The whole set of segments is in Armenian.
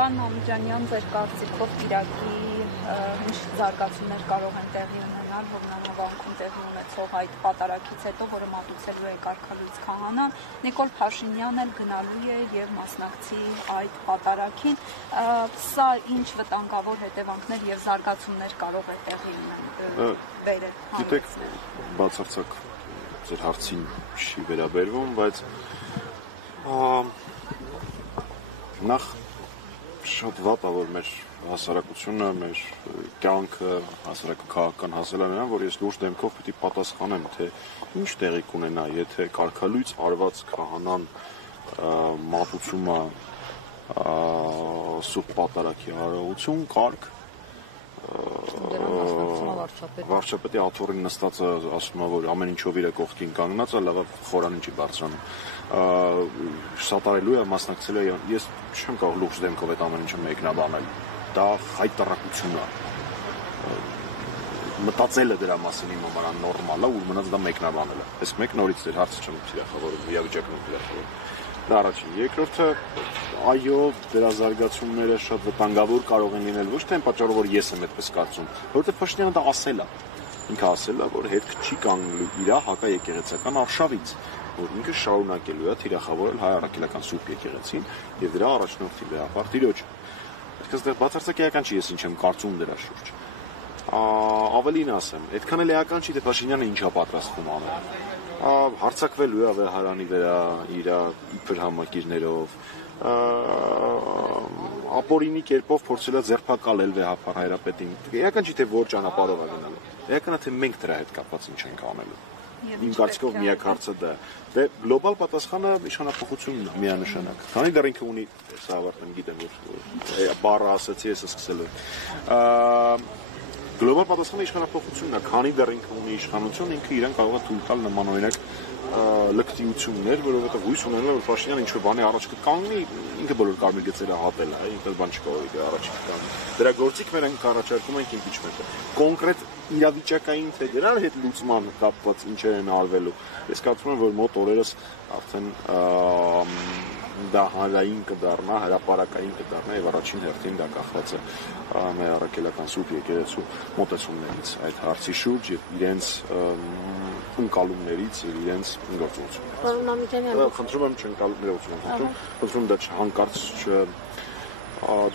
Պարոն Մամիկյանյան, ձեր կարծիքով Իրաքի ինչ զարգացումներ կարող են տեղի ունենալ Հովնանավանքում տեղի ունեցող այդ պատարագից հետո, որը մատուցելու է Կարգալույց քահանան, Նիկոլ Փաշինյանն էլ գնալու է եւ մասնակցի այդ պատարագին, սա ինչ վտանգավոր հետևանքներ եւ զարգացումներ կարող է տեղի ունենալ։ Գիտեք, բացարձակ ձեր հարցին չի վերաբերվում, բայց նախ շատ վատ է, որ մեր հասարակությունը, մեր կյանքը, հասարակական հասել է նրան, որ ես լուրջ դեմքով պիտի պատասխանեմ, թե ինչ տեղի կունենա, եթե Կարգալույց արված քահանան մատուցում է Սուրբ Պատարագի արարողություն, կարգ, վարչապետի աթոռին նստածը ասում է, որ ամեն ինչով իր կողքին կանգնած է, լավ խորանը չի բարձրանում, սատարելու է, մասնակցելու է, ես չեմ կարող լուրջ դեմքով այդ ամեն ինչը մեկնաբանել, դա խայտառակություն է, մտածելը դրա մասին իմ համար նորմալ է, ու մնաց դա մեկնաբանել է, այս մեկ նորից դեր հարցը չեմ թիրախավորում, իրավիճակն թիրախավորում, դա առաջին, երկրորդը, այո, դրա զարգացումները շատ վտանգավոր կարող են լինել, ոչ թե այն պատճառով, որ ես եմ այդպես կարծում, որովհետև Փաշինյանը դա ասել է, ինքը ասել է, որ հետք չի կանգնելու իր հակաեկեղեցական արշավից, որ ինքը շարունակելու է թիրախավորել հայ առաքելական Սուրբ եկեղեցին եւ դրա առաջնորդի Լեհապար Տիրոջը։ Այսինքն բացարձակ էական չի, ես ինչ եմ կարծում դրա շուրջ։ Ավելին ասեմ, այդքան էլ էական չի, թե Փաշինյանը ինչ է պատրաստվում անել։ Հարձակվելու է Ավերհարանի վրա իր իբր համակիրներով, ապօրինի կերպով փորձել է ձերբակալել Լեհապար Հայրապետին։ Էական չի, թե որ ճանապարհով է գնալու։ Էական է, թե մենք դրա հետ կապված ինչ ենք անելու։ Իմ կարծիքով միակ հարցը դա է։ Դե գլոբալ պատասխանը իշխանապողությունն է միանշանակ։ Քանի դեռ ինքը ունի, սա ավարտեմ, գիտեմ որ բառը ասացի, ես սկսելու։ Գլոբալ պատասխանը իշխանապողությունն է, քանի դեռ ինքը ունի իշխանություն, ինքը իրեն կարող է թույլ տալ նմանօրինակ լկտիություններ, որովհետև հույս ունենալով որ Փաշինյանը ինչ-որ բանի առաջ կկանգնի, ինքը բոլոր կարմիր գծերը հատել է, ինքը բան չկա որ առաջ կկանգնի։ Դրա գործիք մենք առաջարկում ենք իմպիչմենտը։ Կոնկրետ իրավիճակային թե դրա հետ լուծման կապված ինչեր են արվելու։ Ես կարծում եմ, որ մոտ օրերս արդեն դա հանրային կդառնա, հրապարակային կդառնա եւ առաջին հերթին դա կախված է մեր առաքելական Սուրբ եկեղեցու մոտեցումներից այդ հարցի շուրջ եւ իրենց ընկալումներից եւ իրենց գործողություններից։ Պարոն Մամիկյանյան, խնդրում եմ չընկալումներություն, խնդրում դա հանկարծ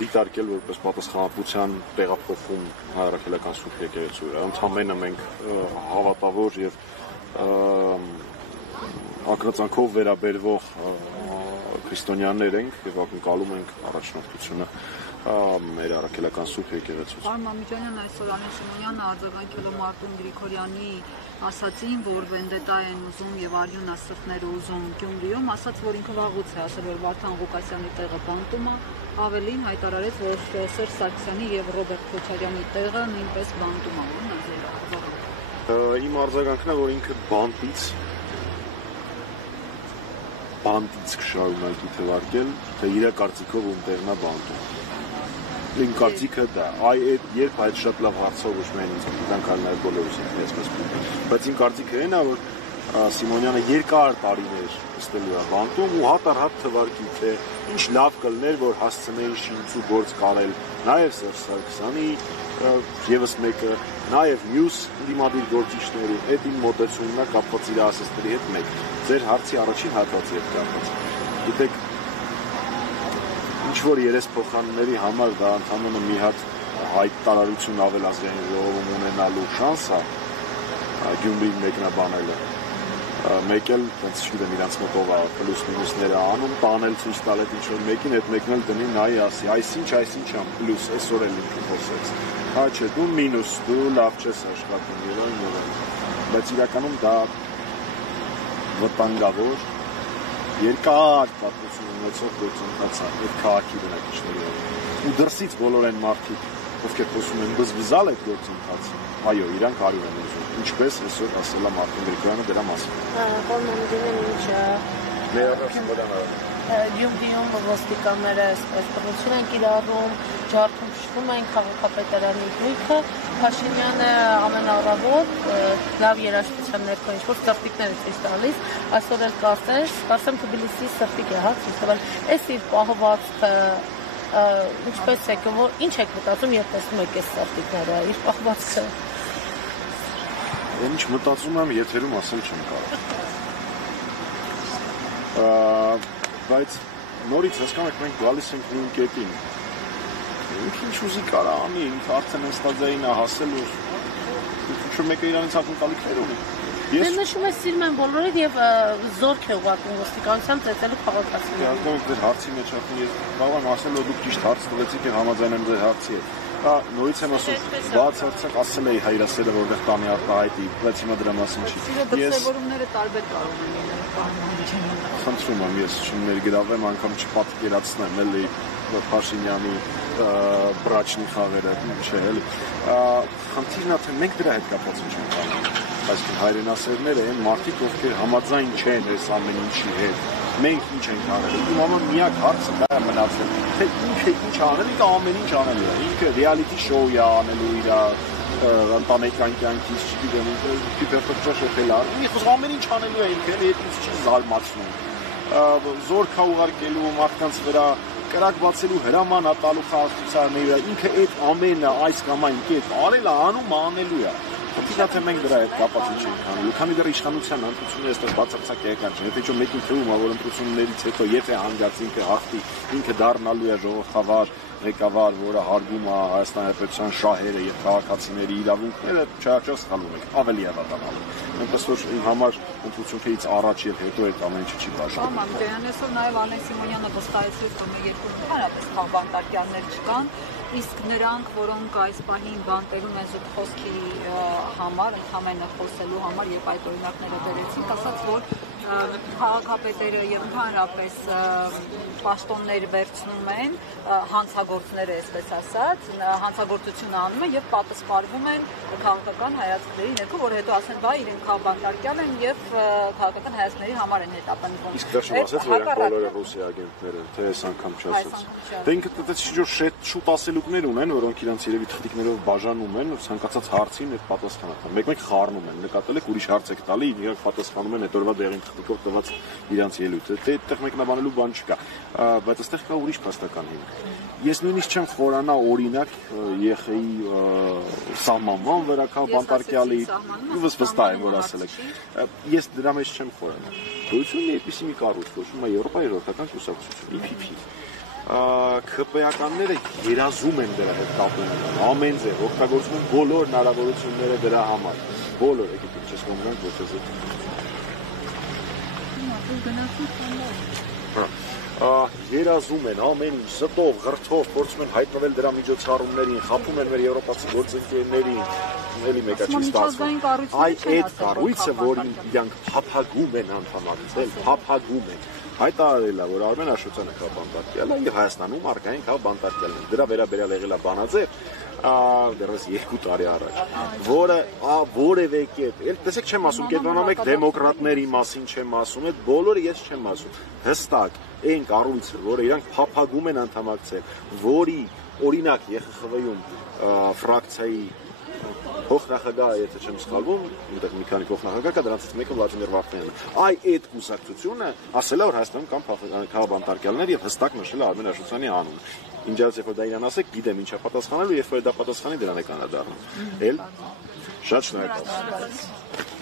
դիտարկել որպես պատասխանատվության տեղափոխում առաքելական Սուրբ եկեղեցու։ Ընդհանրապես մենք հավատավոր եւ ակնածանքով վերաբերվող քրիստոնյաներ ենք եւ ակնկալում ենք առաջնորդությունը մեր առաքելական Սուրբ եկեղեցուց։ Պարոն Մամիկյանյան, այսօր Անին Սիմոնյանը արձագանքելով Մարտուն Գրիգորյանի ասացին, որ վենդետա են ուզում եւ արյունասրտներ ուզում Գյումրիում, ասաց, որ ինքը վաղուց է ասել, որ Վարդան Ղուկասյանի տեղը բանտում է, ավելին հայտարարեց, որ Սերժ Սարգսյանի եւ Ռոբերտ Քոչարյանի տեղը նույնպես բանտում է, Իմ արձագանքն է, որ ինքը բանտից կշարունակի թվարկել, թե իր կարծիքով ում տեղն է բանտում։ Իմ կարծիքը դա, երբ այդ շատ լավ հարցով ուշում են ինձ դրանք նաև բոլորս ինքնեսպես բայց իմ կարծիքը այն է, որ Սիմոնյանը երկար տարիներ նստելու է բանտում ու հատառհատ թվարկի, թե ինչ լավ կլներ, որ հասցնեին շինծու գործ կարել նաև Սերժ Սարգսյանի եւս մեկը, նաև մյուս դիմադիր գործիչների, այդ իմ մոտեցումն է կապված իր ասածների հետ մեկ։ Ձեր հարցի առաջին հատվածի հետ կապված։ Գիտեք, ինչ-որ երեսփոխանների համար դա ընդհանրապես մի հատ հայտարարություն ավել ազգային ժողովում ունենալու շանս է Գյումրին մեկնաբանելը։ Մեկ էլ, ոնց չգիտեմ, իրանց մոտով է պլյուս մինուսները անում, տանել ցույց տալ այդ ինչ-որ մեկին, այդ մեկն էլ դնի նայի ասի, այս ինչ ամ պլյուս, այսօր էլ ինքը խոսեց։ Հա չէ, դու մինուս, դու լավ չես աշխատում եւ այլն։ Բայց իրականում դա վտանգավոր երկար պատմություն ունեցող գործընթաց է այդ քաղաքի բնակիչների հետ։ Ու դրսից բոլոր այն մարդիկ, ովքեր խոսում են բզբզալ այդ գործընթացը, այո, իրանք արյուն են ուզում։ Ինչպես այսօր ասել է Մարտին Գրիգորյանը դրա մասին։ Պարոն Մամիկյանյան, Գյումրիում ոստիկանները այս բռնություն են կիրառում, ջարդում փշվում են քաղաքապետարանի գույքը, Փաշինյանը ամենառավոտ լավ երաժշտության ներքո ինչ-որ սրտիկներ է ցույց տալիս, այսօր էլ կարծեմ Թբիլիսի սրտիկ է ցույց տվել, այս իր պահվածքը ինչպես եք, ինչ եք մտածում, երբ տեսնում եք այս սարտիկները, իր պահվածքը։ Ինչ մտածում եմ, եթերում ասել չեմ կարող։ Բայց նորից հասկանում եք, մենք գալիս ենք նույն կետին։ Ինչ ուզի կարա անի, ինքը արդեն այս ստադիային է հասել ու ինչ-որ մեկը իրանից ակնկալիքներ ունի։ Ես նշում եմ սիրում եմ բոլորին եւ զորք է ուղղակում ոստիկանությամբ ծեծելու քաղաքացիներին։ Դեռ դեր հարցի մեջ ասում ես կարող եմ ասել որ դուք ճիշտ հարց տվեցիք եւ համաձայն եմ ձեր հարցի հետ։ Նորից եմ ասում բաց հարցակ ասել էի հայրասերը որտեղ տանի արտահայտի, բայց հիմա դրա մասին չի։ Դրսևորումները տարբեր կարող են լինել։ Խնդրում եմ ես չներգրավեմ, անգամ չպատկերացնեմ էլի Փաշինյանի բրաչնի խաղերը, չէ՞ էլի։ Խնդիրն է թե մենք դրա հետ կապված չենք անում։ Այսինքն հայրենասերները են մարդիկ, ովքեր համաձայն չեն այս ամեն ինչի հետ։ Մենք ինչ ենք արել։ Իմ համար միակ հարցը դա է մնացել, թե ինքը ինչ անել, ինքը ամեն ինչ անելու է։ Ինքը ռեալիթի շոու է անելու իր ընտանեկան կյանքից, չգիտեմ, հիպերտոփիա շփել է։ Ինքը ամեն ինչ անելու է ինքը, հետից չի զարմացնում։ Զորք է ուղարկելու մարդկանց վրա կրակ բացելու հրաման ատալու քաղաքացիների վրա, ինքը այդ ամենը այս կամ այն կերպ արել է, անում անելու է։ Խնդիրը թե մենք դրա հետ կապված չենք անում։ Քանի դեռ իշխանության ընտրությունները այստեղ բացարձակ էական չեն։ Եթե ինչ մեկին թվում է, որ ընտրություններից հետո եթե հանգած ինքը հաղթի, ինքը դառնալու է ժողովրդավար ղեկավար, որը հարգում է Հայաստանի Հանրապետության շահերը եւ քաղաքացիների իրավունքները, չարժե սխալվում եք, ավելի հավատալու։ Այնպես որ իմ համար ընտրություններից առաջ եւ հետո այդ ամեն ինչը չի բաժանում։ Սաման Ջյան, այսօր նաեւ Ալեն Սիմոնյանը վստահեցրեց, որ մեկ երկու հարաբերս խաղբանտարկյալներ չկան, իսկ նրանք, որոնք այս պահին բանտերում են զուտ խոսքի համար, ընդհանրապես խոսելու համար եւ այդ օրինակները դրեցին, ասաց, որ քաղաքապետերը եւ ընդհանրապես պաշտոններ վերցնում են, հանցագործները, այսպես ասած, հանցագործություն անում են եւ պատասխանվում են քաղաքական հայացքների ներքո, որ հետո ասեն, բա իրենք քաղաքապետական են եւ քաղաքական հայացքների համար են հետապնդվում։ Իսկ դեռ չասեց, որ իրենք բոլորը ռուսիա agentներ են, թե այս անգամ չասեց։ Դե ինքը դա շուտ ասելուկներ ունեն, որոնք իրենց երևի թղթիկներով բաժանում են, ցանկացած հարցին այդ պատասխանը տան։ Մեկ-մեկ խառնում են, նկատել եք ուրիշ հարց եք տալի, իրենք պատասխանում են այդ օրվա դեղին թղթիկով տված իրանց ելույթը։ Դե այդտեղ մեկնաբանելու բան չկա, բայց այստեղ կա ուրիշ փաստական հիմք։ Ես նույնիսկ չեմ խորանա օրինակ ԵԽ-ի սահմանման վրա քաղաքապետարի վստահ եմ, որ ասել եք։ Ես դրա մեջ չեմ խորանա։ Գույցունի այդպիսի մի կառույց, կոչվում է Եվրոպայի ժողովրդական կուսակցություն, EPP։ ՔՊ-ականները երազում են դրա հետ կապում, ամեն ձև օգտագործում են բոլոր հնարավորությունները դրա համար։ Բոլոր, եկեք չես կոմրանք, ոչ էս երազում են ամեն ինչ զտով, ղրթով, փորձում են հայտնվել դրա միջոցառումներին, խափում են մեր եվրոպացի գործընկերներին, էլի մեկա չի ստացվում։ Այդ կառույցը, որին իրանք փափագում են անդամակցել, փափագում են։ Հայտարարել է, որ Արմեն Աշոտյանը քաղաքապետարն է, եւ Հայաստանում արկային քաղաքապետարն է։ Դրա վերաբերյալ եղել է բանաձև դեռս 2 տարի առաջ, որը որևէ կերպ, տեսեք չեմ ասում, կենտրոնամեկ դեմոկրատների մասին չեմ ասում, այդ բոլորը ես չեմ ասում, հստակ այն կառույցը, որը իրանք փափագում են անդամակցել, որի օրինակ ԵԽԽՎ-ում ֆրակցիայի փոխնախագահ, եթե չեմ սխալվում, այնտեղ մի քանի փոխնախագահ կա, դրանցից մեկը Վլադիմիր Վարդանյանն է։ Այդ կուսակցությունը ասել է, որ Հայաստանում կան քաղաքապետարներ եւ հստակ նշել է Արմեն Աշոտյանի անունը։ Ինչպես երբ որ դա իրան ասեք, գիտեմ ինչա պատասխանելու, երբ որ դա պատասխանի դրան է կանադառնում։ Էլ շատ շնորհակալ։